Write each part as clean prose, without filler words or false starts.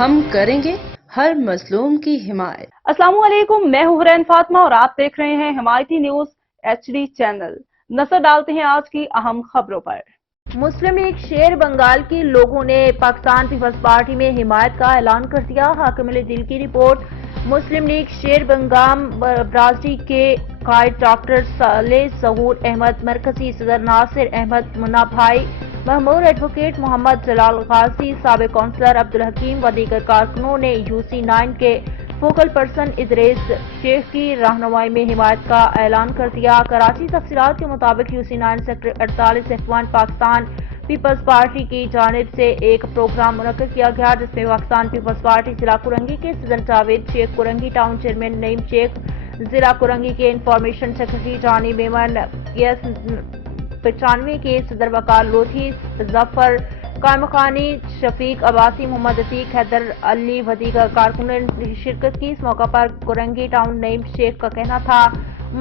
ہم کریں گے ہر مظلوم کی حمایت۔ السلام علیکم، میں ہوں حرین فاطمہ اور آپ دیکھ رہے ہیں حمایتی نیوز HD چینل۔ نظر ڈالتے ہیں آج کی اہم خبروں پر۔ مسلم لیگ شیر بنگال کے لوگوں نے پاکستان پیپلز پارٹی میں حمایت کا اعلان کر دیا۔ حاکم دل کی رپورٹ۔ مسلم لیگ شیر بنگال برادری کے قائد ڈاکٹر صالح ظہور احمد، مرکزی صدر ناصر احمد منا بھائی محمود، ایڈوکیٹ محمد جلال غازی، سابق کونسلر عبدالحکیم و دیگر کارکنوں نے UC9 کے فوکل پرسن ادریس شیخ کی رہنمائی میں حمایت کا اعلان کر دیا۔ کراچی تفصیلات کے مطابق UC9 sector 48 F1 Pakistan Peoples party کی جانب سے ایک پروگرام منعقد کیا گیا، جس میں پاکستان پیپلز پارٹی ضلع کورنگی کے صدر جاوید شیخ، کورنگی ٹاؤن چیئرمین نعیم شیخ، ضلع کورنگی کے انفارمیشن سیکرٹری جانی میمن، PS 95 کے صدر وقار لودھی ظفر، قائم مقانی شفیق عباسی، محمد عتیق، حیدر علی و دیگر کارکنوں نے شرکت کی۔ اس موقع پر کورنگی ٹاؤن نعیم شیخ کا کہنا تھا،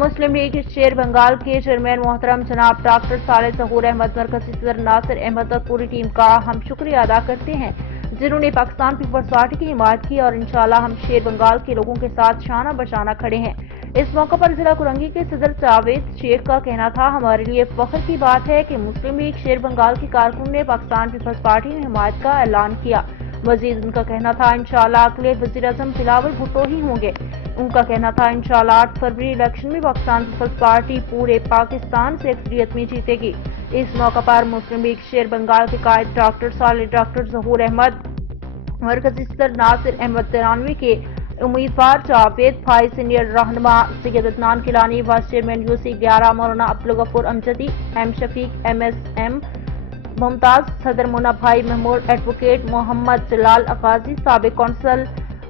مسلم لیگ شیر بنگال کے چیئرمین محترم جناب ڈاکٹر صالح ظہور احمد، مرکزی صدر ناصر احمد اور پوری ٹیم کا ہم شکریہ ادا کرتے ہیں، جنہوں نے پاکستان پیپلز پارٹی کی حمایت کی، اور انشاءاللہ ہم شیر بنگال کے لوگوں کے ساتھ شانہ بشانہ کھڑے ہیں۔ اس موقع پر ضلع کورنگی کے صدر جاوید شیخ کا کہنا تھا، ہمارے لیے فخر کی بات ہے کہ مسلم لیگ شیر بنگال کے کارکنوں نے پاکستان پیپلز پارٹی میں حمایت کا اعلان کیا۔ مزید ان کا کہنا تھا، انشاءاللہ اگلے وزیر اعظم بلاول بھٹو ہی ہوں گے۔ ان کا کہنا تھا، انشاءاللہ 8 فروری الیکشن میں پاکستان پیپلز پارٹی پورے پاکستان سے اکثریت میں جیتے گی۔ اس موقع پر مسلم لیگ شیر بنگال کے قائد ڈاکٹر صالح ڈاکٹر ظہور احمد، مرکزی صدر ناصر احمد، 93 کے امیدوار جاوید بھائی، سینئر رہنما سید Adnan Kilani, vice chairman UC11 مولانا عبدالغفور امجدی، M شفیق، MSM ممتاز، صدر منا بھائی محمود، ایڈوکیٹ محمد جلال غازی، سابق کونسل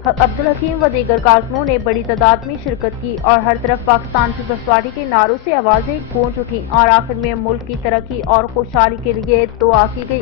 عبدالحکیم و دیگر کارکنوں نے بڑی تعداد میں شرکت کی، اور ہر طرف پاکستان پیپلز پارٹی کے نعروں سے آوازیں گونج اٹھیں، اور آخر میں ملک کی ترقی اور خوشحالی کے لیے دعا کی گئی۔